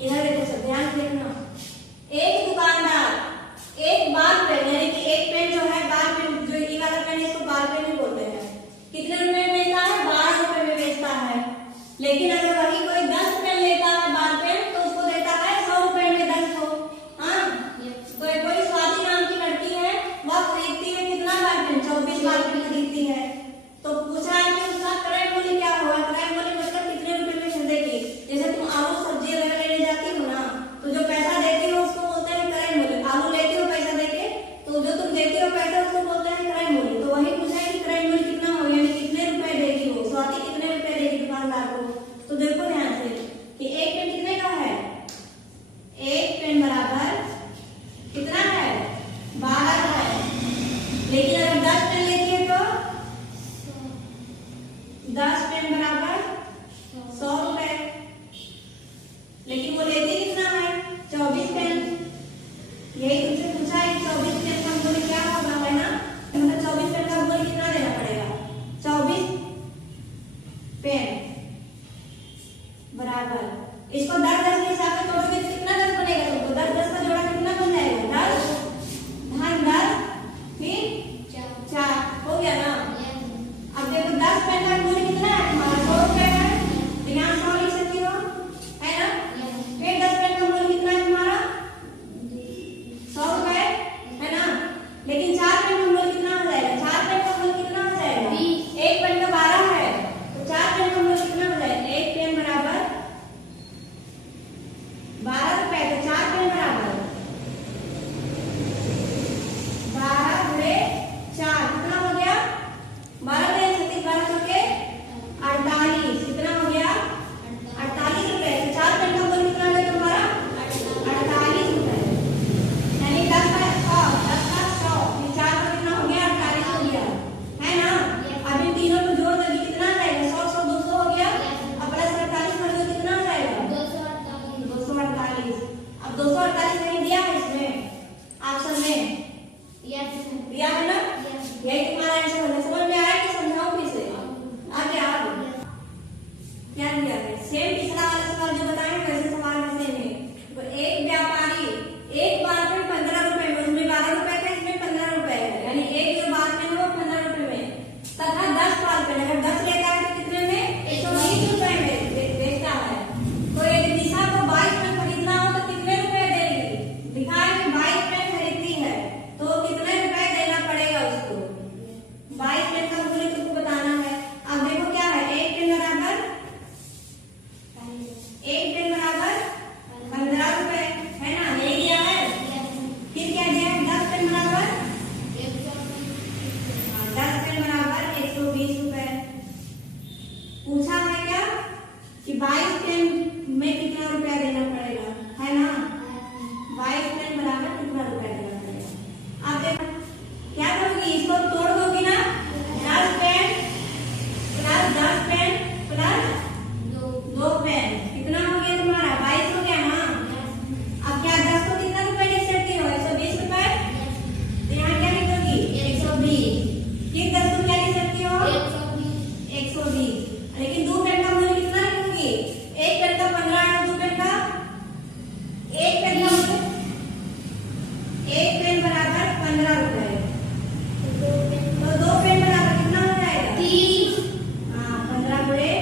इधर देखो सब ध्यान से देखना। एक दुकानदार एक बाल पेन यानी कि एक पेन जो है बाल पेन, जो ये वाला पेन है इसको बाल पेन ही बोलते हैं, कितने रुपए में बेचता है? 12 रुपए में बेचता है। लेकिन अगर वही कोई 10 पेन लेता है बाल पेन तो उसको देता है 100 रुपए में 10 को। हाँ, तो कोई स्वाति नाम की लड़की है, वह खरीदती है कितना बाल पेन? 24 बाल पेन खरीदती है। तो पूछा है कि उसका क्रय मूल्य क्या होगा? क्रय मूल्य मतलब कितने रुपए में खरीदेगी। जैसे तुम आलू सब्जी अगर लेने जाती हो ना, तो जो पैसा देती हो उसको बोलते हैं क्रय मूल्य। आलू लेती हो पैसा देके, तो जो तुम देती हो पैसा उसको बोलते हैं क्रय मूल्य। तो वही पूछा है कि क्रय मूल्य कितना होगा, यानी कितने रुपए देगी वो, स्वाति कितने रुपए देगी दुकानदार को। तो देखो ध्यान से कि एक पेन कितने का है? एक पेन बराबर कितना है? 12 है। लेकिन अगर 10 पेन लेती है तो 10 पेन बराबर 100 रुपए। लेकिन वो लेती कितना है? 24 पेन। यही तुमसे पूछा है 24 पेन का मूल्य क्या होगा, है ना? मतलब 24 पेन का मूल्य कितना देना पड़ेगा? 24 पेन बराबर, इसको 10 10 के हिसाब से तोड़ोगे तो कितना 10 बनेगा तुमको? 10 10 का जोड़ा कितना बन जाएगा? 10 धन 10 फिर 4 हो गया ना। अब देखो 10 पेन का मूल्य कितना है तुम्हारा? 100 रुपए है। तो यहाँ 100 लिख सकती हो, है ना? फिर 10 पेन का मूल्य कितना है तुम्हारा? 100 रुपए, है ना? लेकिन 4 पेन का मूल्य कितना हो जाएगा? 4 पेन का मूल्य कितना हो जाएगा? एक पेन का 12 है, तो 4 पेन का मूल्य कितना हो जाएगा? एक पेन बराबर 12 रुपए, तो 4 पेन बराबर 12 गुणे 4 कितना हो गया? 12 पेन 36 12 चौके 48 कितना हो गया? 48 रुपए। तो 4 पेन का मूल्य कितना हो गया तुम्हारा? 48 रुपए। यानी 10 का 100, 10 का 100, 4 का कितना हो गया? 48 हो गया, है ना? अब इन तीनों को जोड़ दोगे कितना आ जाएगा? 100 100 200 हो गया। अब प्लस 48 कर दो कितना हो जाएगा? 248। अब 248 नहीं दिया है इसमें ऑप्शन में, दिया है ना? यही तुम्हारा आंसर है। समझ में आया कि समझाओ फिर से? आगे आगे क्या दिया है? सेम पिछला वाला सवाल जो बताए वैसे सवाल में सेम है। तो एक व्यापारी एक बाल पेन 15 रुपए में, उसमें 12 रुपए का, इसमें 15 रुपए है, यानी एक जो बाल पेन है वो 15 रुपए में, तथा 10 बाल पेन अगर 10 लेता है तो कितने में? 120 रुपए में बेचता है। तो एक दिशा को 22 पेन खरीदना हो तो कितने रुपए देगी? लिखा है कि 22 पेन खरीदती है तो कितने रुपए देना पड़ेगा उसको? 22 पेन का मूल्य तुमको बताना है। अब देखो क्या है, एक पेन बराबर 15 रुपए, है ना? नहीं दिया है। फिर क्या दिया है? 10 पेन बराबर 10 पेन बराबर 120 रुपए। पूछा है क्या कि 22 पेन में कितना रुपया देना पड़ेगा, है ना? 22 पेन बराबर कितना रुपया देना पड़ेगा? अब देखो क्या करोगी, इसको तोड़ दोगी ना। 10 pen plus 10 pen plus 2 pen कितना हो गया तुम्हारा? 22 हो गया ना। अब क्या 10 को कितना रुपए लिख सकती हो? 120 रुपए। तो यहाँ क्या लिख दोगी? 120। फिर 10 को क्या लिख सकती हो? 120। लेकिन 2 पेन का मूल्य कितना लिखोगी? एक पेन का 15 है, 2 पेन का एक पेन का एक पेन बराबर 15 रुपए, तो 2 पेन बराबर कितना हो जाएगा? 30। हाँ, 15 गुणे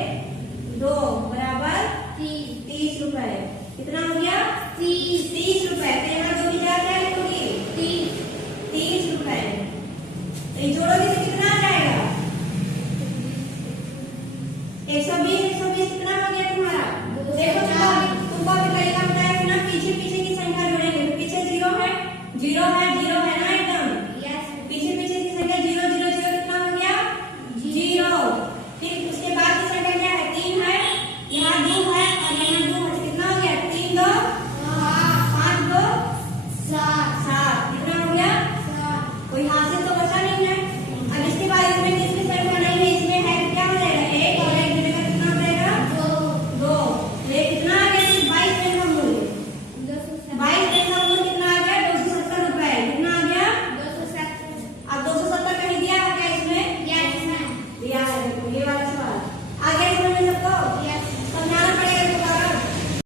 2 बराबर 30 रुपए। कितना हो गया? 30 रुपए। तो यहाँ 2 की जगह क्या लिखोगी? 30 रुपए। तो जोड़ोगी तो कितना आ जाएगा? 120